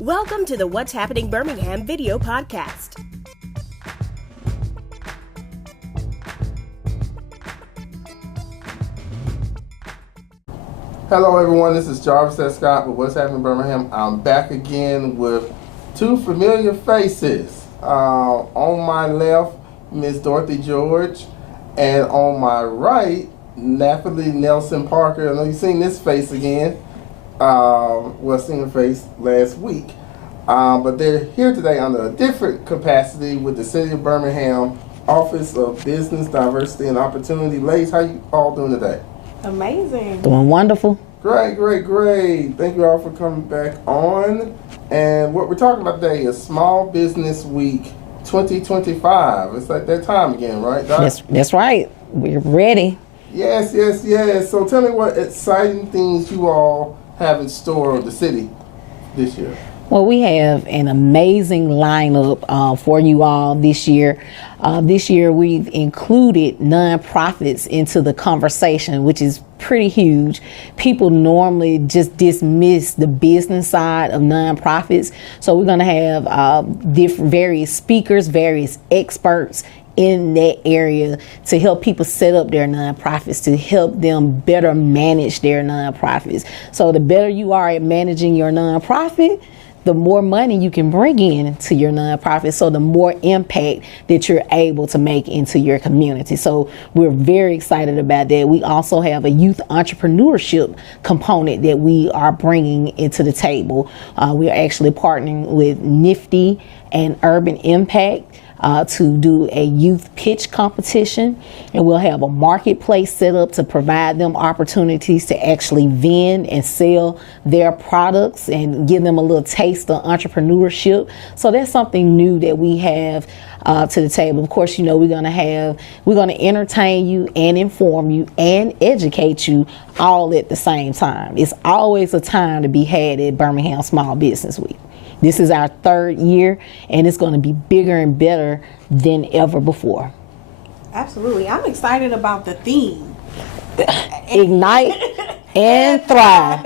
Welcome to the What's Happening Birmingham video podcast. Hello everyone, this is Jarvis S. Scott with What's Happening Birmingham. I'm back again with two familiar faces. On my left, Miss Dorothy George, and on my right, Nathalie Nelson Parker. I know you've seen this face again. Seen her face last week. But they're here today under a different capacity with the City of Birmingham Office of Business, Diversity, and Opportunity. Ladies, how you all doing today? Amazing. Doing wonderful. Great. Thank you all for coming back on. And what we're talking about today is Small Business Week 2025. It's like that time again, right, Doc? That's right. We're ready. Yes. So tell me what exciting things you all have in store of the city this year. Well, we have an amazing lineup for you all this year. This year, we've included nonprofits into the conversation, which is pretty huge. People normally just dismiss the business side of nonprofits. So we're going to have various speakers, various experts in that area to help people set up their nonprofits, to help them better manage their nonprofits. So the better you are at managing your nonprofit, the more money you can bring in to your nonprofit, so the more impact that you're able to make into your community. So we're very excited about that. We also have a youth entrepreneurship component that we are bringing into the table. We are actually partnering with Nifty and Urban Impact to do a youth pitch competition, and we'll have a marketplace set up to provide them opportunities to actually vend and sell their products and give them a little taste of entrepreneurship. So that's something new that we have to the table. Of course, you know, we're going to entertain you and inform you and educate you all at the same time. It's always a time to be had at Birmingham Small Business Week. This is our third year, and it's going to be bigger and better than ever before. Absolutely. I'm excited about the theme. Ignite and thrive.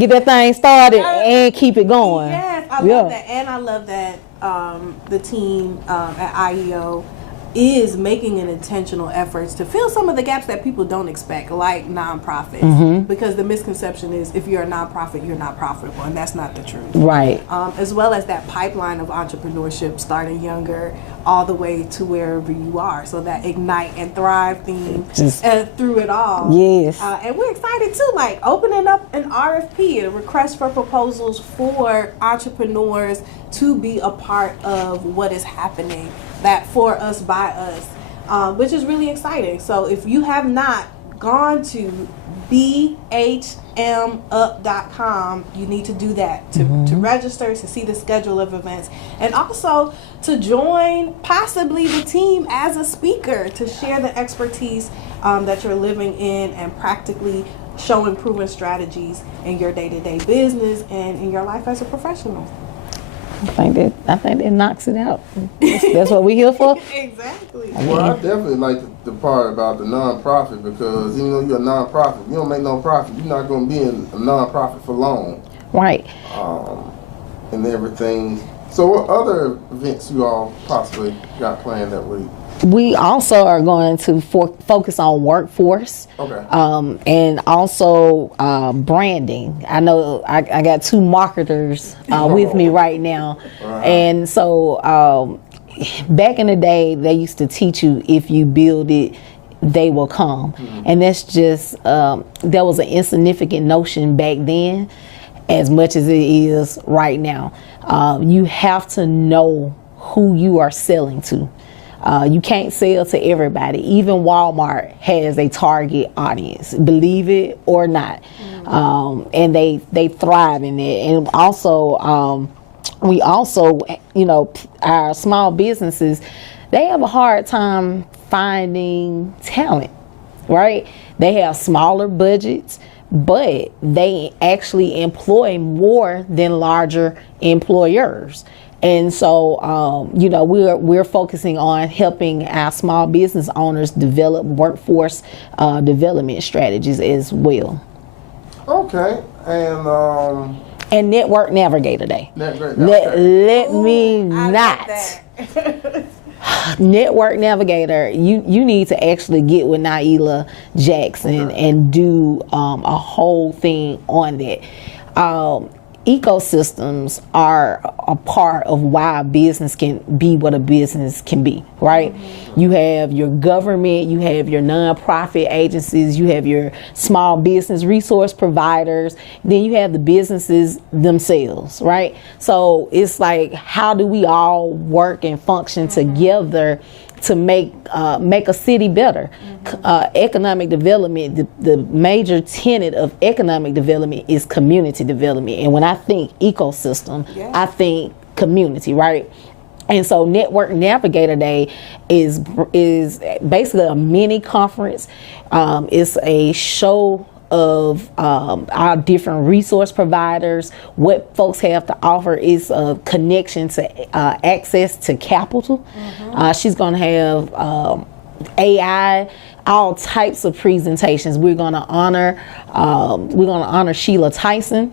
Get that thing started and keep it going. Yes, I love that. And I love that the team at IEO is making an intentional efforts to fill some of the gaps that people don't expect, like nonprofits. Mm-hmm. Because the misconception is if you're a nonprofit, you're not profitable, and that's not the truth. Right. As well as that pipeline of entrepreneurship starting younger all the way to wherever you are. So that Ignite and Thrive theme through it all. Yes. And we're excited too, like opening up an RFP, a request for proposals for entrepreneurs to be a part of what is happening, that for us, by us, which is really exciting. So if you have not gone to bhmup.com, you need to do that to register, to see the schedule of events, and also to join possibly the team as a speaker to share the expertise that you're living in and practically showing proven strategies in your day-to-day business and in your life as a professional. I think that knocks it out. That's what we're here for. Exactly. Well, I definitely like the part about the nonprofit, because even though you're a nonprofit, you don't make no profit, you're not going to be in a nonprofit for long. Right. And everything. So what other events you all possibly got planned that week? We also are going to focus on workforce, and also branding. I know I got two marketers with me right now, and so back in the day, they used to teach you, if you build it, they will come, and that's just that was an insignificant notion back then, as much as it is right now. You have to know who you are selling to. You can't sell to everybody. Even Walmart has a target audience, believe it or not. And they thrive in it. And also, we also, you know, our small businesses, they have a hard time finding talent, right? They have smaller budgets, but they actually employ more than larger employers. And so, you know, we're focusing on helping our small business owners develop workforce development strategies as well. Okay, and And Network Navigator Day. Okay. Let me I not. like that. Network Navigator, you need to actually get with Naila Jackson and do a whole thing on that. Ecosystems are a part of why a business can be what a business can be, right? Mm-hmm. You have your government, you have your nonprofit agencies, you have your small business resource providers, then you have the businesses themselves, right? So it's like, how do we all work and function together to make a city better? Economic development, the major tenet of economic development is community development. And when I think ecosystem, I think community, right? And so Network Navigator Day is basically a mini conference. It's a show of our different resource providers. What folks have to offer is a connection to access to capital. She's going to have AI, all types of presentations. We're going to honor Sheila Tyson.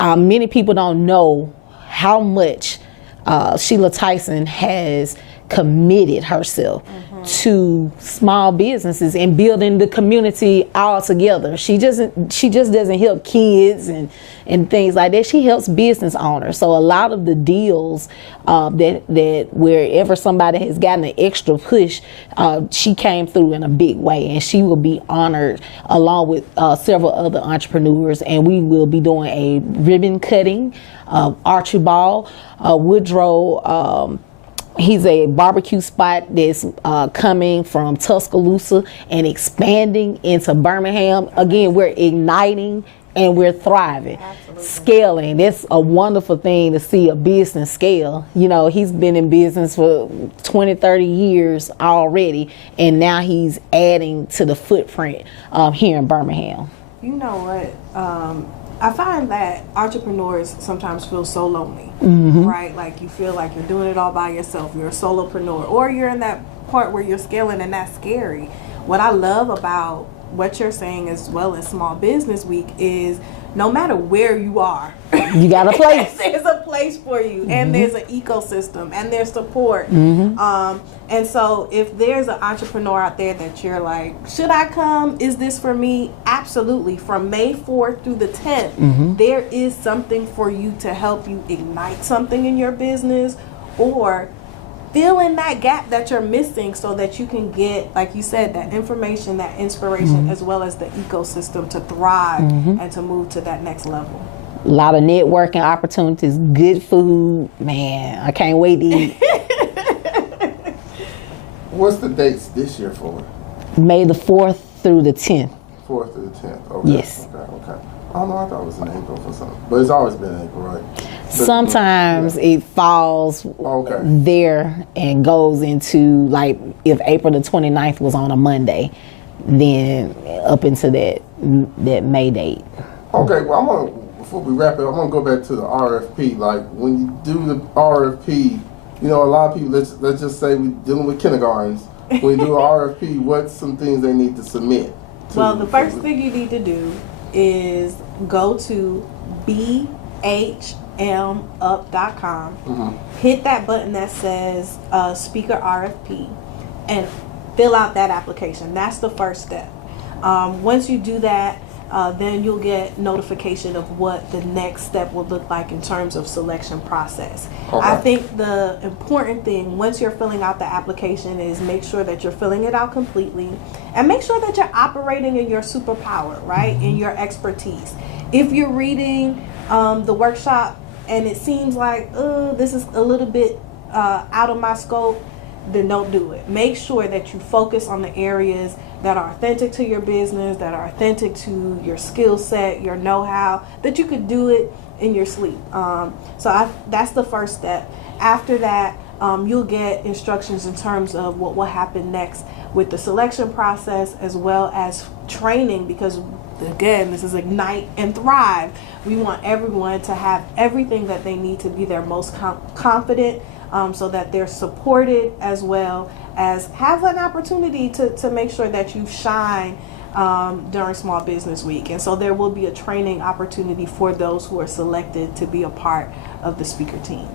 Many people don't know how much Sheila Tyson has committed herself to small businesses and building the community all together. She just doesn't help kids and things like that. She helps business owners. So a lot of the deals that wherever somebody has gotten an extra push, she came through in a big way, and she will be honored along with several other entrepreneurs. And we will be doing a ribbon cutting. Archibald Woodrow, he's a barbecue spot that's coming from Tuscaloosa and expanding into Birmingham. Again, we're igniting and we're thriving. Absolutely. Scaling. That's a wonderful thing to see a business scale. You know, he's been in business for 20, 30 years already, and now he's adding to the footprint here in Birmingham. You know what? I find that entrepreneurs sometimes feel so lonely, right? Like you feel like you're doing it all by yourself. You're a solopreneur, or you're in that part where you're scaling, and that's scary. What I love about what you're saying, as well as Small Business Week, is no matter where you are, you got a place. There's a place for you, and there's an ecosystem, and there's support. And so if there's an entrepreneur out there that you're like, should I come? Is this for me? Absolutely. From May 4th through the 10th, there is something for you to help you ignite something in your business, or fill in that gap that you're missing so that you can get, like you said, that information, that inspiration, as well as the ecosystem to thrive and to move to that next level. A lot of networking opportunities, good food. Man, I can't wait to eat. What's the dates this year for? May the 4th through the 10th. 4th through the 10th. Okay. Yes. Okay. I don't know. I thought it was in April for something, but it's always been April, right? Sometimes it falls there and goes into, like, if April the 29th was on a Monday, then up into that May date. Okay. Well, before we wrap it, I'm gonna go back to the RFP. Like, when you do the RFP, you know, a lot of people, let's just say we're dealing with kindergartens. When you do an RFP, what's some things they need to submit? Well, the first thing you need to do is go to bhmup.com, hit that button that says speaker RFP, and fill out that application. That's the first step. Once you do that, then you'll get notification of what the next step will look like in terms of selection process. Okay. I think the important thing once you're filling out the application is make sure that you're filling it out completely, and make sure that you're operating in your superpower, right? In your expertise. If you're reading the workshop and it seems like, this is a little bit out of my scope, then don't do it. Make sure that you focus on the areas that are authentic to your business, that are authentic to your skill set, your know-how, that you could do it in your sleep. That's the first step. After that, you'll get instructions in terms of what will happen next with the selection process, as well as training, because again, this is Ignite and Thrive. We want everyone to have everything that they need to be their most confident, so that they're supported, as well as have an opportunity to make sure that you shine during Small Business Week. And so there will be a training opportunity for those who are selected to be a part of the speaker team.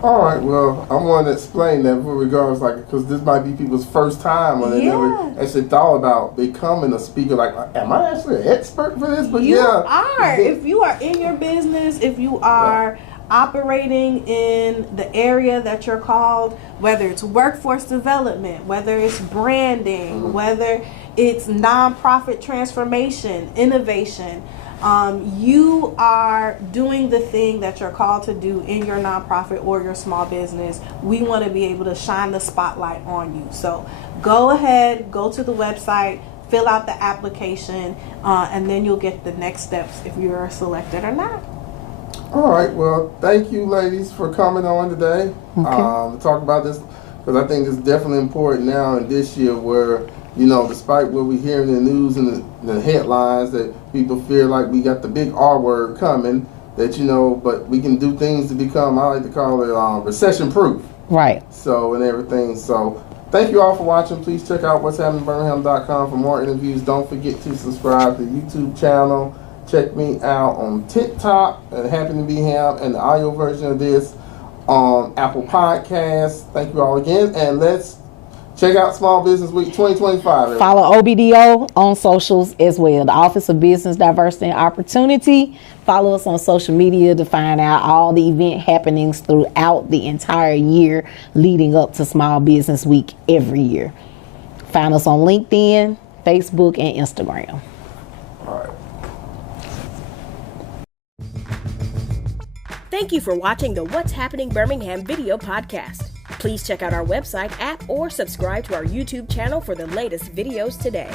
All right, well, I want to explain that with regards, like, because this might be people's first time or they never actually thought about becoming a speaker. Like, am I actually an expert for this? But You are. If you are in your business, if you are operating in the area that you're called, whether it's workforce development, whether it's branding, whether it's nonprofit transformation, innovation, you are doing the thing that you're called to do in your nonprofit or your small business. We want to be able to shine the spotlight on you. So go ahead, go to the website, fill out the application, and then you'll get the next steps if you're selected or not. All right, well, thank you, ladies, for coming on today to talk about this, because I think it's definitely important now in this year where, you know, despite what we hear in the news and the headlines that people feel like we got the big R word coming, that, you know, but we can do things to become, I like to call it recession proof. Right. So, and everything. So, thank you all for watching. Please check out what'shappeningbirmingham.com for more interviews. Don't forget to subscribe to the YouTube channel. Check me out on TikTok at Happy to Be Ham and the audio version of this on Apple Podcasts. Thank you all again, and let's check out Small Business Week 2025. Follow OBDO on socials as well, the Office of Business Diversity and Opportunity. Follow us on social media to find out all the event happenings throughout the entire year leading up to Small Business Week every year. Find us on LinkedIn, Facebook, and Instagram. All right. Thank you for watching the What's Happening Birmingham video podcast. Please check out our website, app, or subscribe to our YouTube channel for the latest videos today.